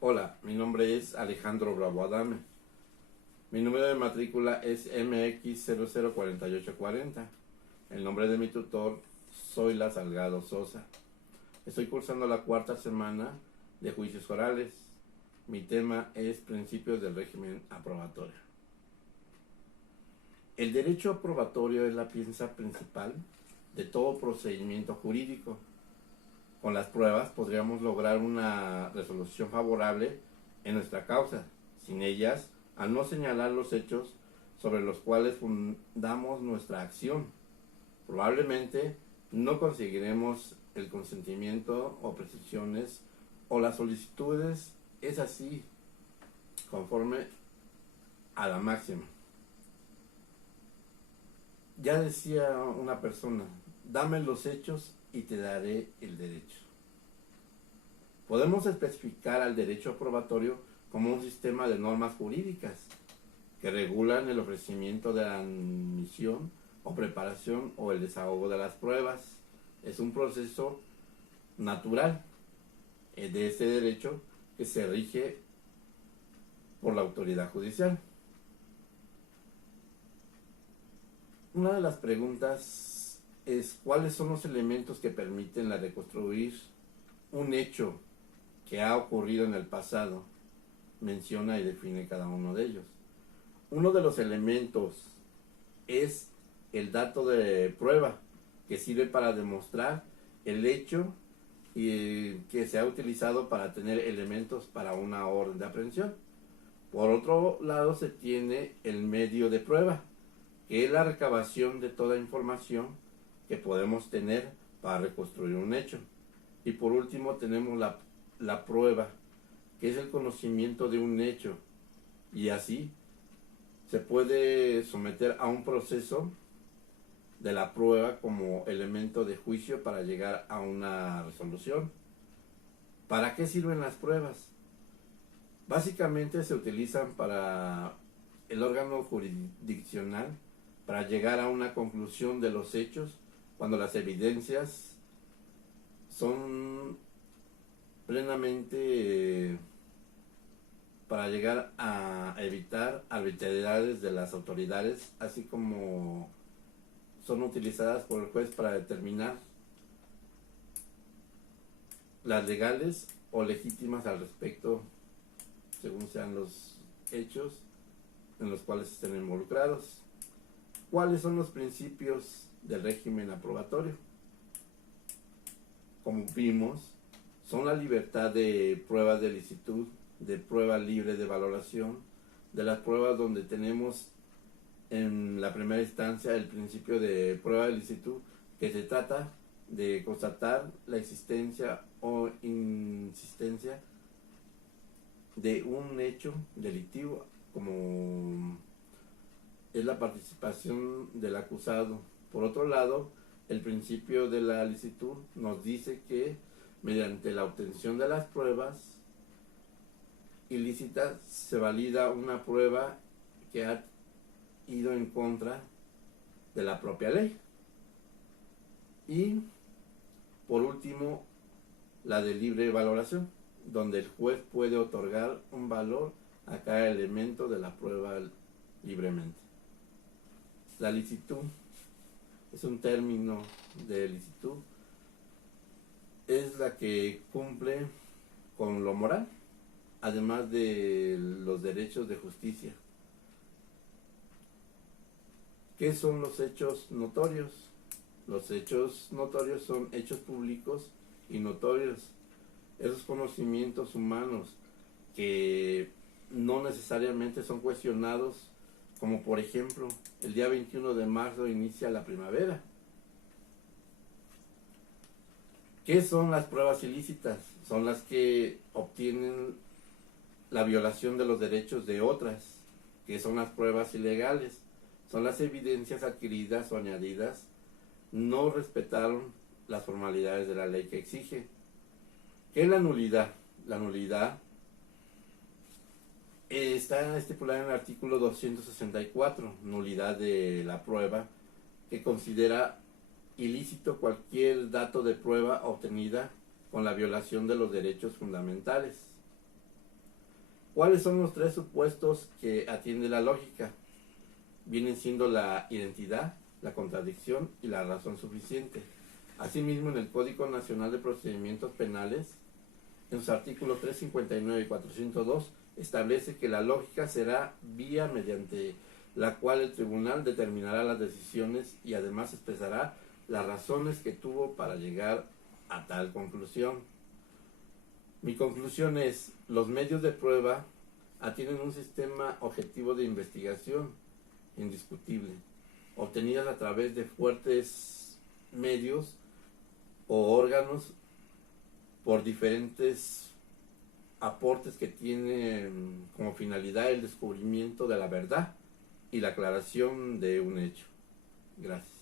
Hola, mi nombre es Alejandro Bravo Adame. Mi número de matrícula es MX004840. El nombre de mi tutor, Zoila Salgado Sosa. Estoy cursando la cuarta semana de juicios orales. Mi tema es principios del régimen aprobatorio. El derecho aprobatorio es la pieza principal de todo procedimiento jurídico. Con las pruebas podríamos lograr una resolución favorable en nuestra causa. Sin ellas, al no señalar los hechos sobre los cuales fundamos nuestra acción, probablemente no conseguiremos el consentimiento o precisiones o las solicitudes, es así, conforme a la máxima. Ya decía una persona, dame los hechos y te daré el derecho. Podemos especificar al derecho aprobatorio como un sistema de normas jurídicas que regulan el ofrecimiento de la admisión o preparación o el desahogo de las pruebas. Es un proceso natural de este derecho que se rige por la autoridad judicial. Una de las preguntas es ¿cuáles son los elementos que permiten la reconstruir un hecho que ha ocurrido en el pasado? Menciona y define cada uno de ellos. Uno de los elementos es el dato de prueba que sirve para demostrar el hecho y que se ha utilizado para tener elementos para una orden de aprehensión. Por otro lado se tiene el medio de prueba, que es la recabación de toda información que podemos tener para reconstruir un hecho. Y por último tenemos la prueba, que es el conocimiento de un hecho, y así se puede someter a un proceso de la prueba como elemento de juicio para llegar a una resolución. ¿Para qué sirven las pruebas? Básicamente se utilizan para el órgano jurisdiccional para llegar a una conclusión de los hechos cuando las evidencias son plenamente para llegar a evitar arbitrariedades de las autoridades, así como son utilizadas por el juez para determinar las legales o legítimas al respecto, según sean los hechos en los cuales estén involucrados. ¿Cuáles son los principios del régimen aprobatorio? Como vimos, son la libertad de pruebas de licitud, de prueba libre de valoración, de las pruebas donde tenemos en la primera instancia el principio de prueba de licitud, que se trata de constatar la existencia o insistencia de un hecho delictivo, como es la participación del acusado. Por otro lado, el principio de la licitud nos dice que mediante la obtención de las pruebas ilícitas se valida una prueba que ha ido en contra de la propia ley. Y por último, la de libre valoración, donde el juez puede otorgar un valor a cada elemento de la prueba libremente. La licitud es un término de licitud, es la que cumple con lo moral, además de los derechos de justicia. ¿Qué son los hechos notorios? Los hechos notorios son hechos públicos y notorios. Esos conocimientos humanos que no necesariamente son cuestionados, como por ejemplo, el día 21 de marzo inicia la primavera. ¿Qué son las pruebas ilícitas? Son las que obtienen la violación de los derechos de otras. ¿Qué son las pruebas ilegales? Son las evidencias adquiridas o añadidas, no respetaron las formalidades de la ley que exige. ¿Qué es la nulidad? La nulidad está estipulada en el artículo 264, nulidad de la prueba, que considera ilícito cualquier dato de prueba obtenida con la violación de los derechos fundamentales. ¿Cuáles son los tres supuestos que atiende la lógica? Vienen siendo la identidad, la contradicción y la razón suficiente. Asimismo, en el Código Nacional de Procedimientos Penales, en sus artículos 359 y 402, establece que la lógica será vía mediante la cual el tribunal determinará las decisiones y además expresará las razones que tuvo para llegar a tal conclusión. Mi conclusión es, los medios de prueba atienden un sistema objetivo de investigación indiscutible, obtenidas a través de fuertes medios o órganos por diferentes aportes que tienen como finalidad el descubrimiento de la verdad y la aclaración de un hecho. Gracias.